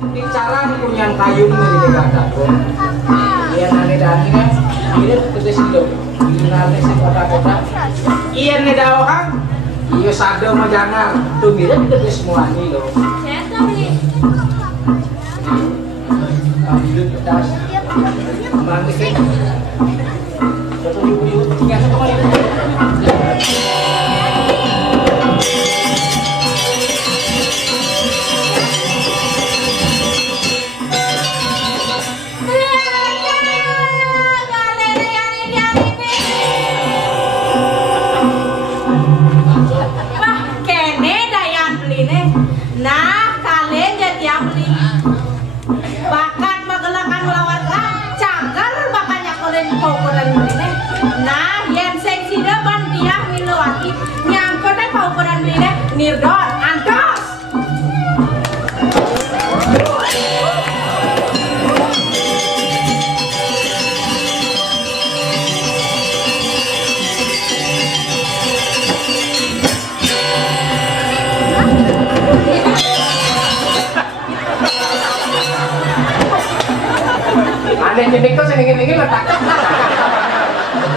bicara punya kayu dari negara iya nanti dani kan ini kita sido ini nanti si kota-kota iya nih dah orang iya sado mah jangan tuh mirip kita semua ini loh ambil pedas nanti kan satu ribu tinggal satu kali Nirdon, antos. Ada yang jenik tuh senengin-senengin letak.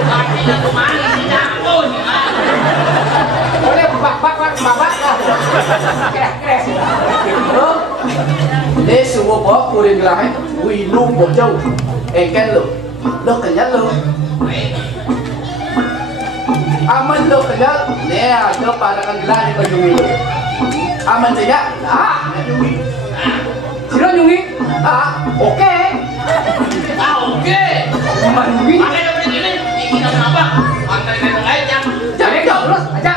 Artinya kemana sih jatuh? Boleh babak kres. Để semua bos kuring lain, wilu bojau, kan lo kenal lo. Aman lo kenal, dia ada pandangan gelar di baju wilu. Aman tidak, nyungi. Sila nyungi, oke. Oke. Nyungi. Pakai yang begini, kita kenapa? Pakai yang lain yang Jadi kau terus aja.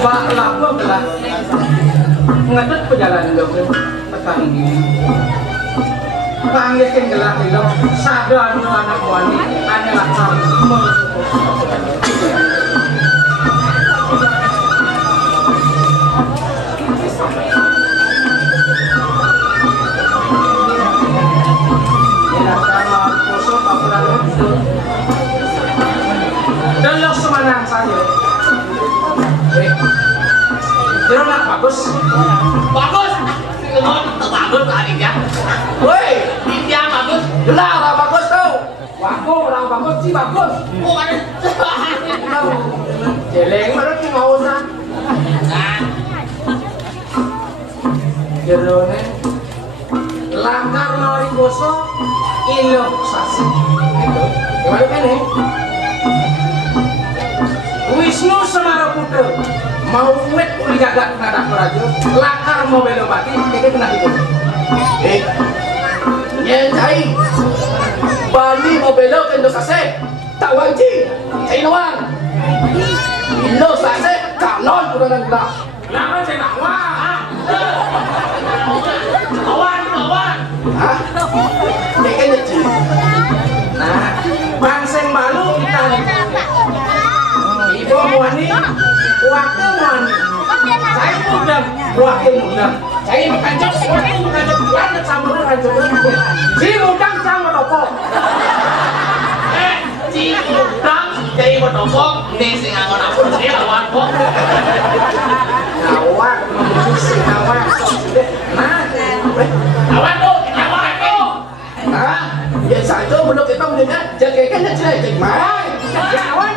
Pak laku adalah ngedet perjalanan dong petang ini. Panggil yang gelah bilang sadar anak wanita adalah kamu. Dan lo semanang saja. Dia nak bagus. bagus. Bagus tadi ya. Woi, Dia bagus. jelas lah bagus tuh. Wako orang bagus sih bagus. Bukan. Jeleng mana sih nggak usah. Jerone langkar nari gosok ilo sasi. Gimana kan nih? Wisnu Semara Putra mau wet uli gagak nadak merajo lakar mau belopati kayak kena itu. Nyentai Bali mau belok ke Indosase tak wajib cai nawang Indosase calon kurang gelas lama saya nak wah Kawan. hah kayak kena cai nah bangseng malu kita ibu wani waktu wani saya mudah waktu mudah saya makan cok waktu makan cok lanjut sama makan cok si mudang sama toko Ci udang jadi berdokong nih sing angon aku dia lawan kok. awak si awak nah Lawan tuh, lawan tuh. nah ya satu belum kita mendengar jaga kan cerai cek mai ya awak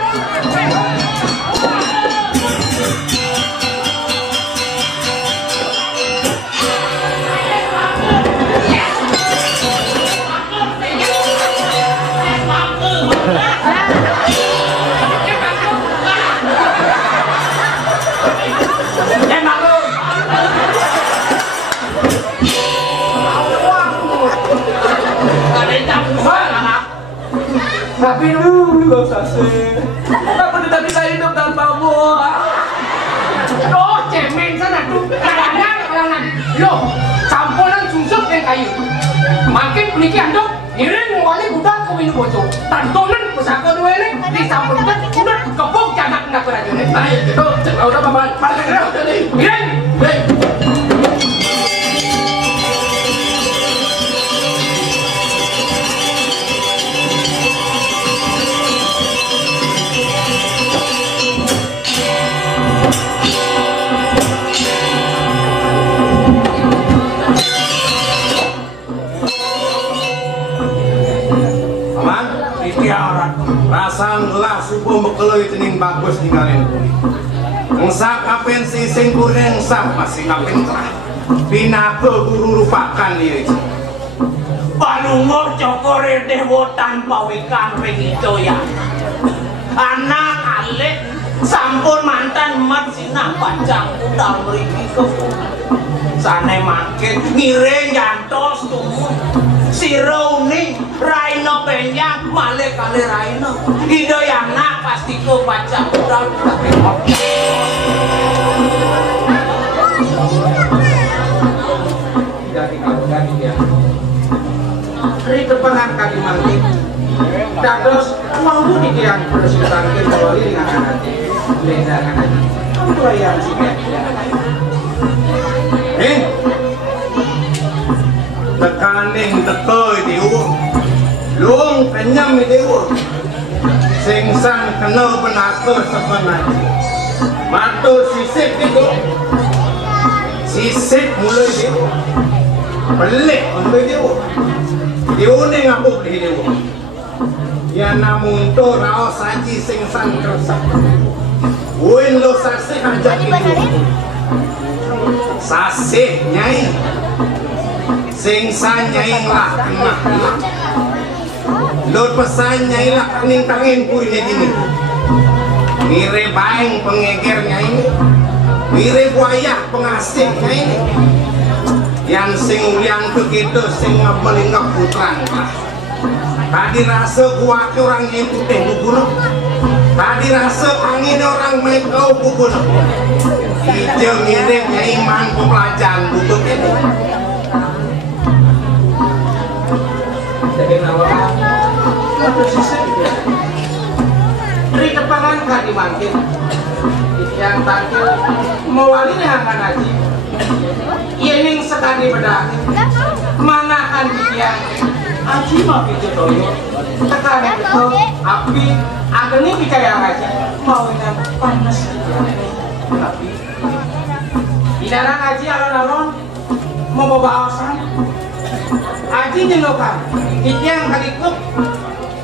tapi lu gak usah sih aku tidak bisa hidup tanpamu oh cemen sana tuh kadang-kadang lo campuran susuk yang kayu makin peniki andok iring wali budak kau minum bocor tantonan pesaka dua ini dicampurkan udah kepung jangan nak berajun nah itu udah paman paling kerap tadi iring euy tening bagus ninggalin kuwi. Ngsak kapen sising kuring ngsak masih kapen telah. Pinape guru rupakan ieu. Panunggo cokore dewa tanpa wikang ringitoya. Anak alek sampun mantan mat sinah panjang udang mriki kepunan. Sane mangke ngiring jantos tumun. Sirauning Raina penyang malih kali Raina. Hidayana pasti ke panjang udang tengok. Dari kabudan dia. Dari depanan kaki mangke. Dados wau di yang presiden kembali dengan nanti. Lendangan aja. Kamu yang sih tekaning tekoy diu luang kenyam diu singsan kena penata sebenarnya mato sisip itu sisip mulai diu pelik mulai diu ni ngapuk di diu ya namun to rao saji singsan kerasa uin lo sasih ajak diu sasih nyai singsan nyai lah kena lot pesan nyai lah kening tangin kuih ini mire baeng pengeger nyai mire buaya pengasih nyai yang sing ulian begitu sing melingap putran lah tadi rasa kuat orang yang putih bubunuh tadi rasa angin orang mekau bubunuh hijau mirip nyai man pelajaran butuh ini jadi nawa atau sisa dari depanan kali mangkin yang tampil mewali hangan haji yening sekali bedah manakan yang haji mau jodoyo tekanan itu api ageni bicara haji mau yang panas tapi dilarang haji alon-alon mau bawa alasan haji nyelokan yang kalikuk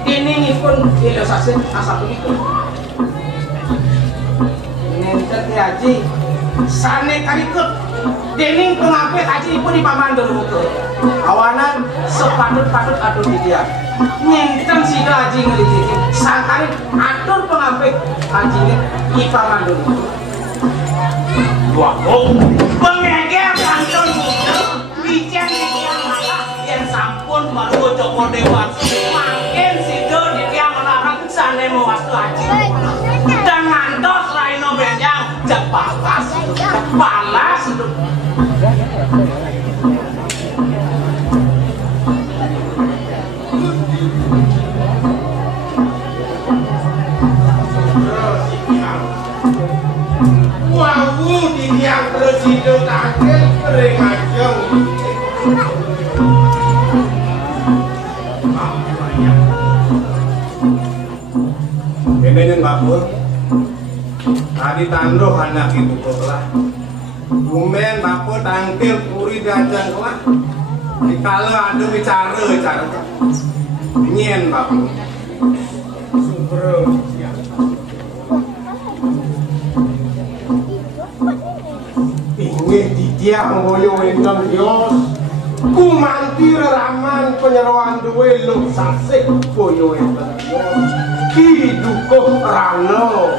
ini pun ilustrasi asal itu nentet haji sane kalikuk dening pengapit haji pun di pamandor buku awanan sepatut-patut atur di dia nyenten sida haji ngelidikin sangkari atur pengapit haji ini di pamandor buku Wako pengeger kantor muda bicara yang malah yang sampun baru Joko Dewa makin sido di tiang larang sana mau waktu haji dengan dos Raino Benjang jepalas balas yang presiden akhir ringajeng ini yang babur tadi tanduh anak ibu kelah bumen babur tangkil puri dajang kelah dikala ada bicara nyen babur subro dia ngoyo endang Dios kumantir raman penyeruan duwe lu sasik koyo endang Dios hidup rano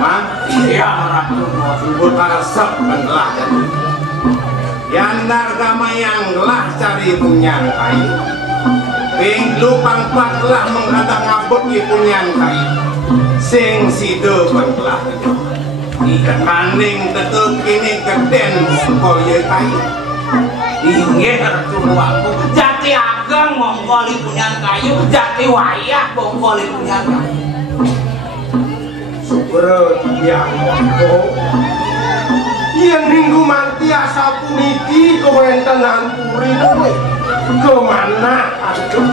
man iya ratu subur karesep belah yandar gamayang gelah cari punyan kai ping lupang patlah menghadang ngabut di punyan kai sing sido belah dikanding tetep kini geden mongkol ye kai inggih ratu aku jati ageng mongkol punyan kayu jati wayah mongkol punyan kayu subro yang mongko yen minggu manti asa puniki kewenten ampuri dewe kemana aduh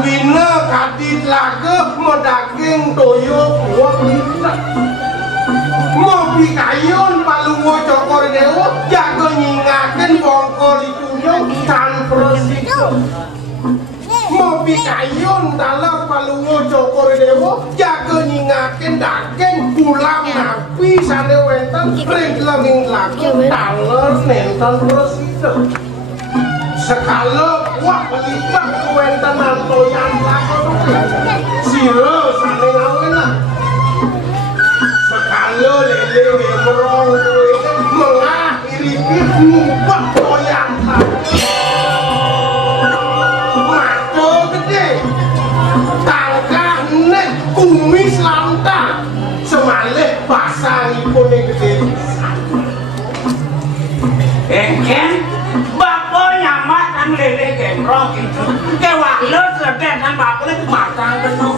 bina kadit lagep mau daging toyo buah bisa mau bikayun palungo cokor dewa jago nyingaken bongkol itu tan persiko mau pikayun dalam palungo Joko Dewa jaga nyingaken daging pulang nabi sane wenten ring lenging laku taler nenten presiden sekala wah lipat wenten antoyan lakon sira sane ngawenan sekala lele merong mengakhiri ngubah toyan kumis lantang semalih pasangipun ing gede engken bako nyamat nang lele gemrong itu kewalo sedek nang bako itu matang penuh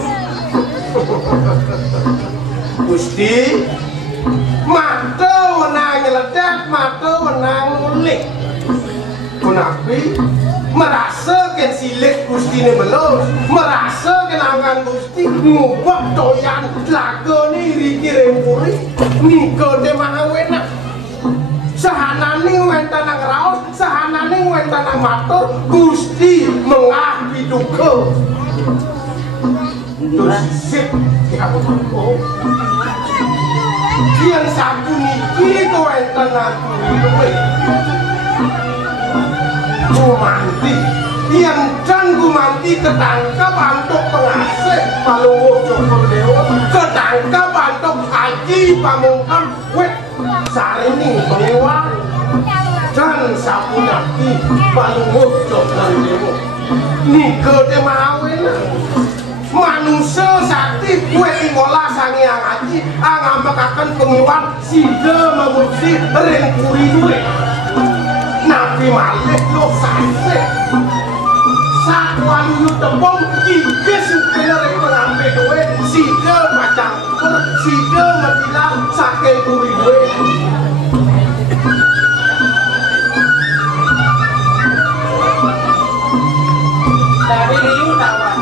Gusti mata wenang nyeledak mata wenang ngulik kunapi merasa kan silik Gusti ini belum merasa kan angan Gusti ngubah doyan lagu ni riki rempuri niko de mahawenak sahanani wenten nang raos sahanani wenten nang matur Gusti mengah biduka sip yang satu niki ko wenten nang Gumanti yang dan Gumanti ketangkap untuk pengasih Palungo Joko Dewa ketangkap untuk Haji Pamungkas wet sarini pengewan dan sapunaki Palungo Joko Dewa niko de mahawenan manusia sakti wet ngolah sangi ang haji angampakaken pengewan sida memuji ring puri duwe nabi malih lo sase sak walu tembong tiga supaya pengambil duwe sida macam kur sida matilah saking kuri duwe dari liu tawan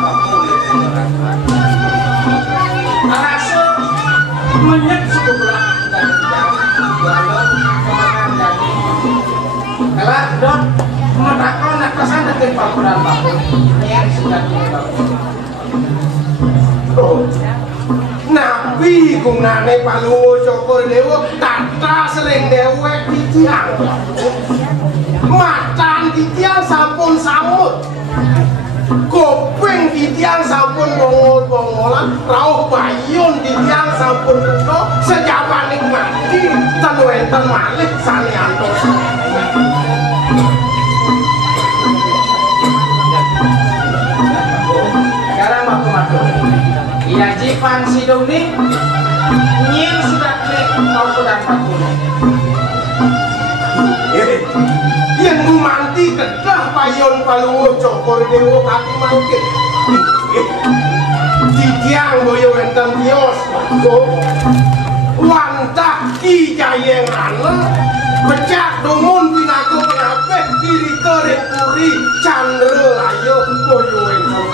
rasa menyek sebelah dari jalan kemenangan dari kalau dot menakon nak kesan dengan pakuran pakun yang sudah dibangun. Nabi gunane Palungo Joko Dewa tata sering dewek ditiang macan ditiang sampun samut kopeng ditiang sampun bongol-bongolan rauh bayun ditiang sampun tuto sejawaning mati dan wenten malih sani antos sekarang waktu iya jipan sidung nih nying sudah klik kau sudah pakun yang Gumanti kedah payun Palungo Joko Dewa kaki mangkit ditiang boyo wenten tios wantah ki jayeng rana becak dumun pinaku penapeh diri kering puri candre ayo boyo wenten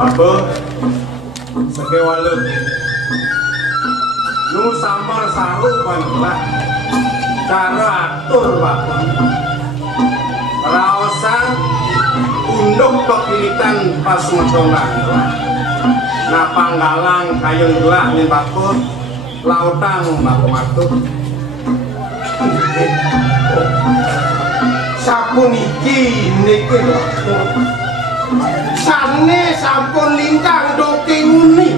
apa sekewalu nu samar saru panlah cara atur bakun raosan unduk kepilitan pas metongan na panggalang kayun gelah nih bakun lautan baku matuk sapun iki niki sane sampun lintang doke uni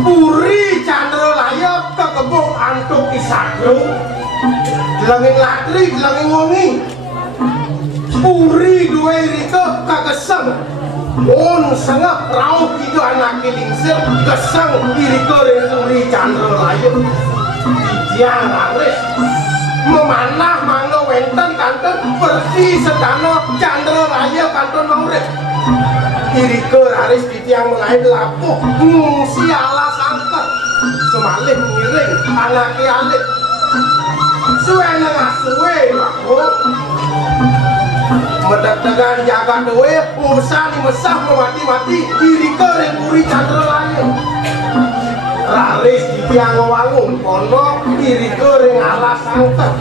puri candra layap kekebuk antuk isagro dilangin latri dilangin wongi puri duwe rito kakeseng on sengap rauh itu anak lingsir keseng iriko ring puri candra layap didiang aris memanah mangga wenten kanton persi sedana candra layap kanton maurip iriko aris ditiang melahir lapuh ngungsi ala santet semalih ngiring anake alik suwe nengah suwe laku medek-degan jaga duwe urusan mesah mati-mati iriko ring puri candra layap raris ditiang wangun kono iriko ring ala santet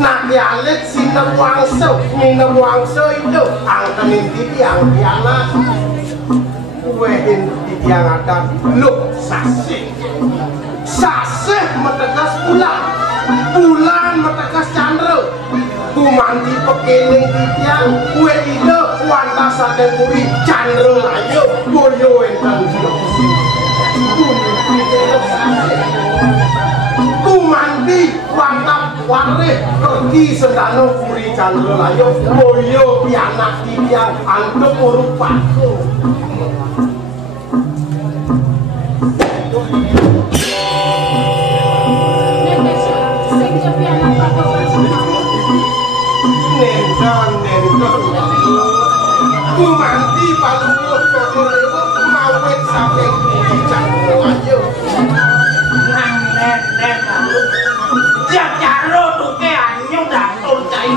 nak yalet sinam wangso minum wangso itu angkenin titiang pianak kuehin titiang akan lu sasih metegas bulan metegas candro kumanti pekeling titiang kue ide wantasa tempuri candro ayo boyo entang kumanti wantap wareh pergi sedano puri candro ayo boyo pianak titiang antuk urupaku kumanti palungo cokoreo mawet saking candro ayo nang nen jak caro tuke anyong datul cai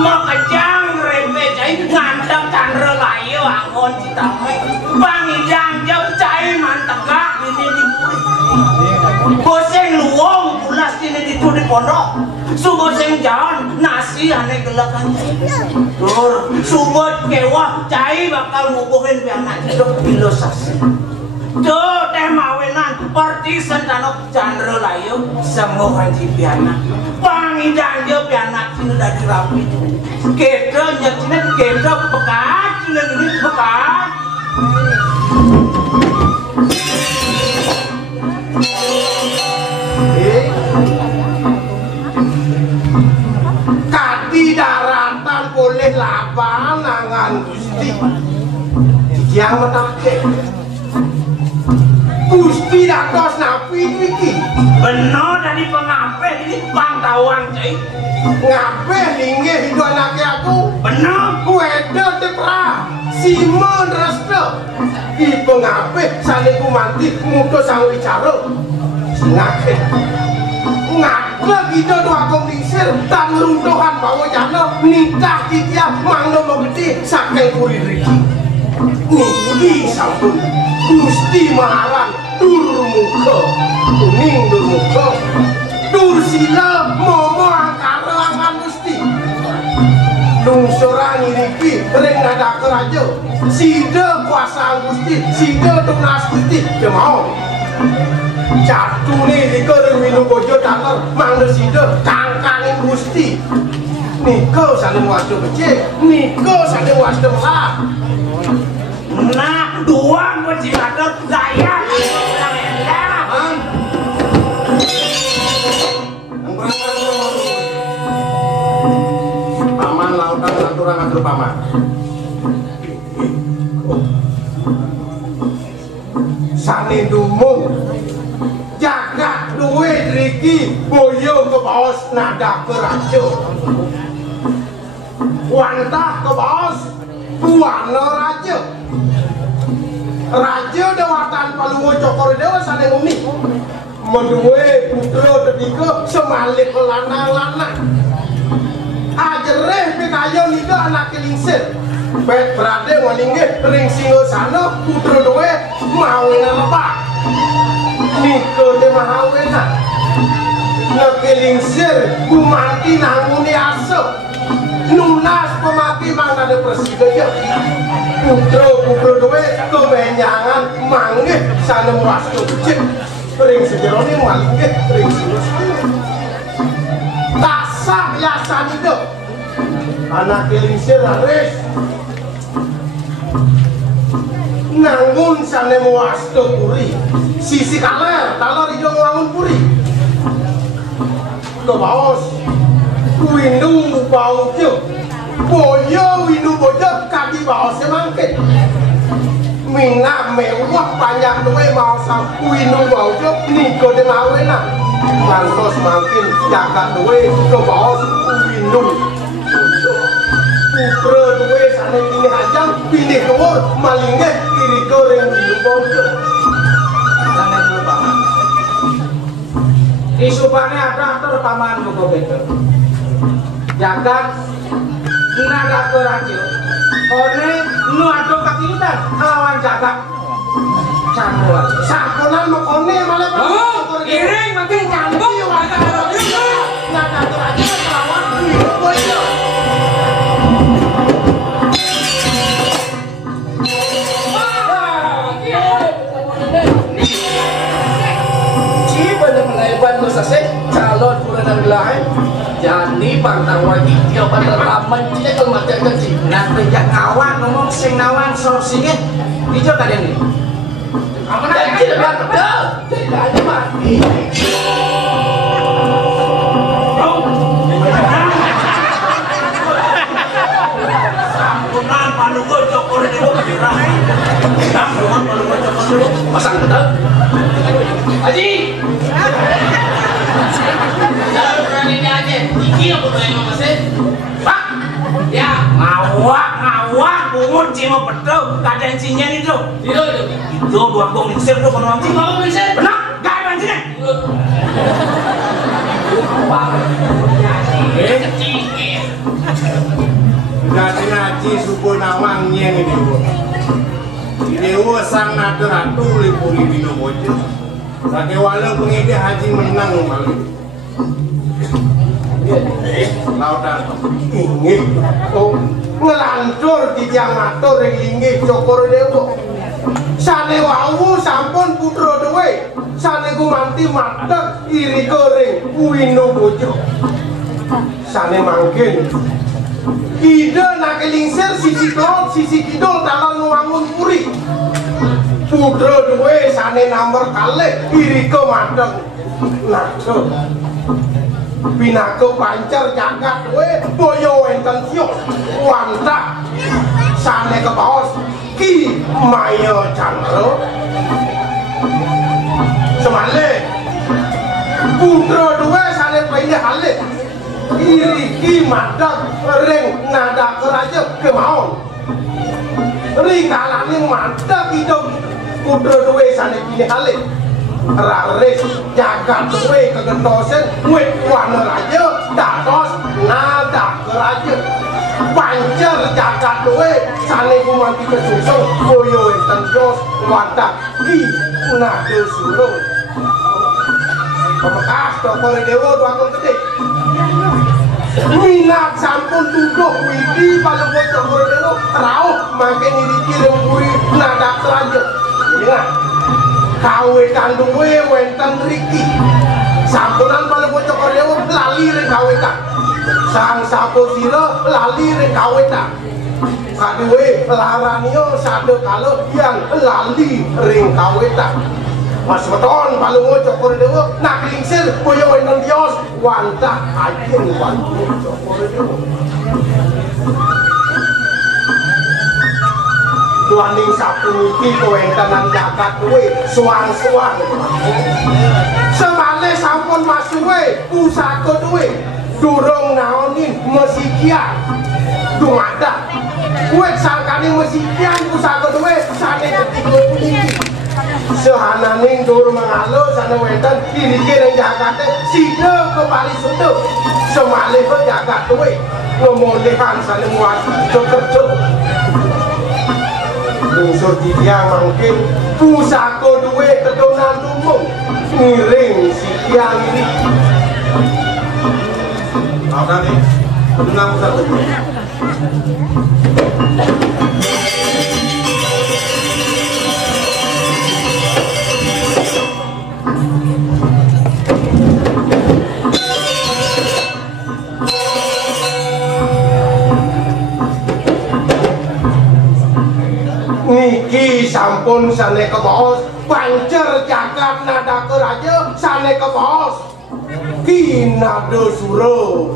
makajang rempe cai ngandang candro layo angon citame pangidang jauh cai mantegak ini di boseng luwong pulas ini di pondok suboseng jalan nasi aneh gelakan tur subot kewah cai bakal ngukuhin pianak hidup filosasi tuh teh mawenan perti sentanok candro layo semua kanji pianak pangidang jauh pianak sini udah dirapi kita nyakina kita pekat sini ini pekat kadi daratan boleh lapangan Gusti yang metake Gusti dados napi iki bener dari pengape ini pangtauan cai ngape linggih hidup anaknya aku bener kuedo tepra Simon resto di pengape sane kumanti mudo sang wicara ngake ngake gitu doa komisir dan runtuhan bawa jano nikah titia mangno mengerti saking kurir riki niki sampun Gusti Maharan dur muka kuning dur muka dur sila momo angkara angan Gusti lungsuran riki ring nada keraja sida kuasa Gusti sida tunas Gusti jemau jatuh nih di koreng minum bojo datar mangga sida kangkangin Gusti niko saling wasdo becik niko saling wasdo lah nah dua berjilater gaya paman lautan aturan atur paman sani dumung jagat duwe riki boyo ke bos nada kerajo wantah ke bos buana raja raja dewatan palungo cokor dewa sane umi menduwe putra ketiga semalik lanang-lanang ajereh pikayo nida anak kelingsir bet berade walinggih ring singosana putra duwe mawena lebak niko de mahawena ngekelingsir kumanti nanguni aso nunas pemati mana ada presiden putra duwe kemenyangan manggih sana wastu cip ring sejerone malinggih ring singosana tasah yasan itu anak kelingsir laris nangun sana wastu puri sisi kaler talar hidung wangun puri ke baos windu baujo boyo windu bojo kaki baosnya mangkit mina mewah banyak duwe mau sam windu baujo niko de mawena mantos mangkin jaga duwe ke baos windu putra duwe sana ini hajang pilih keluar malingnya kiri goreng windu baujo sana dulu paman isupane ada terpaman buku betul jagat nada kerajo kone nu aduk kakilitan lawan jagat campuran sakonan mekone malah oh iring makin nyambung nada terakhir melawan Boyo. Bantu sase calon puranan lain jadi pantang wajib dia pada raman dia kalau macam kecil Nah bejak kawan ngomong sing nawan so singit hijau kalian nih aman aja depan betul tidak aja mati sampunan panugo cokor dulu birah sampunan panugo cokor dulu pasang betul Haji jangan berani aja iki yang udah emang masih Pak ya ngawak umur cima betul kadang sinya itu itu dua gong ningsir tuh kono anjing mau bisa benar gak anjingnya ngaji suku nawang nyen ini bu Dewa sang nada ratu lipuri dino bojo Sake walau pengide haji menang malu lautan ingin ngelantur di tiang matur yang linggih cokor dewa sane wawu sampun putra dewe sane gumanti matek iri goreng wino bojo sane mangkin ide nak lingsir sisi kidul dalam ngewangun puri putra dewe sane nomor kalih iri ke matek nado Pinako pancar jagat we boyo enten siok wanta sane ke bawah ki mayo chandro semale putra dua sane pindah hale iri ki madak reng nada keraja ke maon ri kalane madak hidup putra dua sane pindah hale raris jagat duwe kegentosen wit wana raja dados nada keraja pancer jagat duwe sane kumanti kesusung boyo enten yos wadah ki nada suruh pemekas dokore dewa tuakon gede minat sampun duduk widi paling buat dokore dewa rauh makin iriki remburi nada keraja ingat kawetan duwe wenten riki sampunan paling bocok dewa lali ring kawetan sang sapo sira lali ring kawetan kaduwe laranio sade kalau yang lali ring kawetan mas beton paling bocok dewa nak lingsir koyo wenten dios wantah ajeng wantu cokor dewa Tuaning sapu iki kewentanan jagat kuwe suang-suang semale sampun masuwe pusaka duwe durung naonin mesikian dumada kuwe sangkane mesikian pusaka duwe sane ketiga puniki sehananing dur mangalo sane wenten irike ning jagate sida kepali sudu semale ke jagat duwe ngomondehan sane muat kerja unsur dia mungkin pusaka duwe kedonan tumung ngiring si tiang ini apa nih? Tenang satu niki sampun sane ke bos pancer jagat nada keraja sane ke bos ki nada suro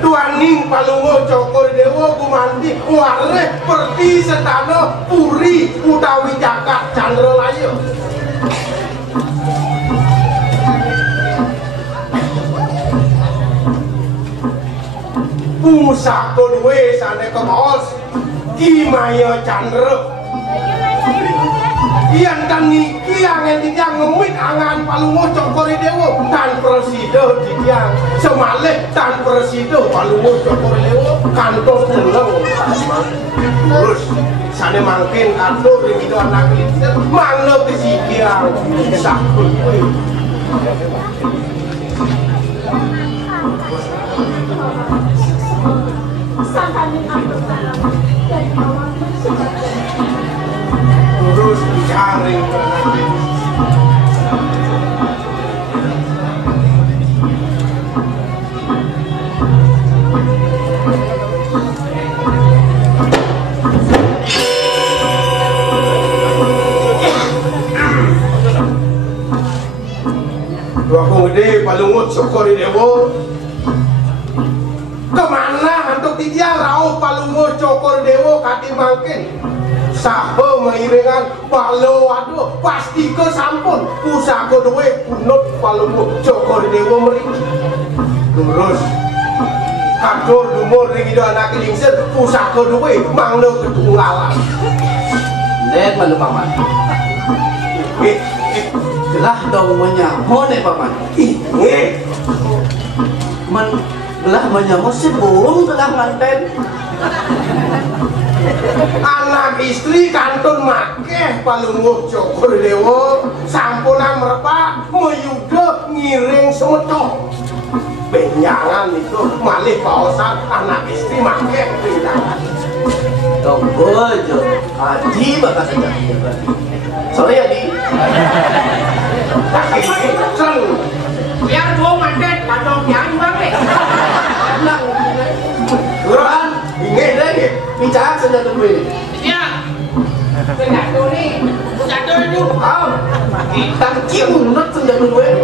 Tuaning palungo cokor dewa gumanti wareh perti setana puri utawi jagat candra layu pusaka duwe sane kebos ki maya candra yen kan niki tiang yang ngemit angan palungo cokori dewo tan presiden tiang semalih tan presiden palungo cokori dewo kantor teleng terus sana mangkin kantor ring itu anak itu mana kesikian sakit terus dicari Waktu gede palungut syukuri dewo kemana untuk dia rau palungut syukur dewo kati mangkin saha mairingan balo aduh pasti ke sampun pusaka duwe punut palungut syukur dewo meri terus kadur dumur ring itu anak lingser pusaka duwe manglo ketunggalan Nek malu paman. Gelah dong menyamo nek paman. Men gelah menyamo sih burung gelah manten. Anak istri kantun makeh palunguh syukur dewo sampunan merepak meyuda ngiring semetok benyangan itu malih kaosan anak istri makeh benyangan Tunggu aja, Adi bakal saja. Sorry Adi. tapi sen biar dua mandet kantong yang bangke Tenang. Turan, ingin lagi. Bicara saja tunggu ini. ya jatuh nih jatuh itu Kita kiunet saja tunggu ini.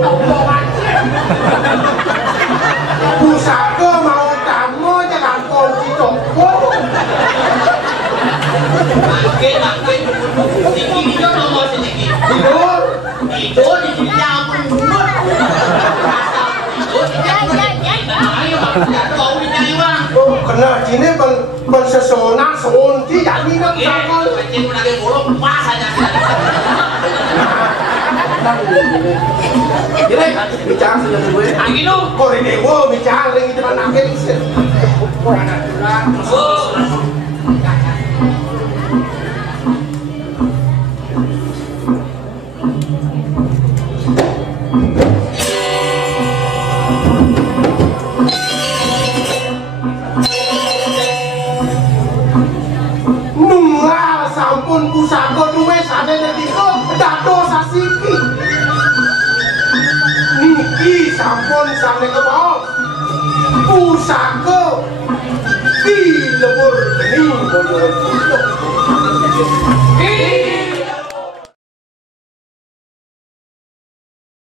pusaka mau kamu jangan kunci toko Makin tinggi itu nomor sedikit. tidur Itu di sini ampun mundur. Itu ayo bau dinyai bang. kena sini bersesona sonti jadi kan sakal Kecil lagi bolong pas aja. Jadi, bicara saja tunggu ini. Lagi lu. kore dewo bicara ring itu anak istri nunggal sampun pusaka duwe sadene diko dado sasiki niki sampun sane kebawa pusaka di lebur bening boyo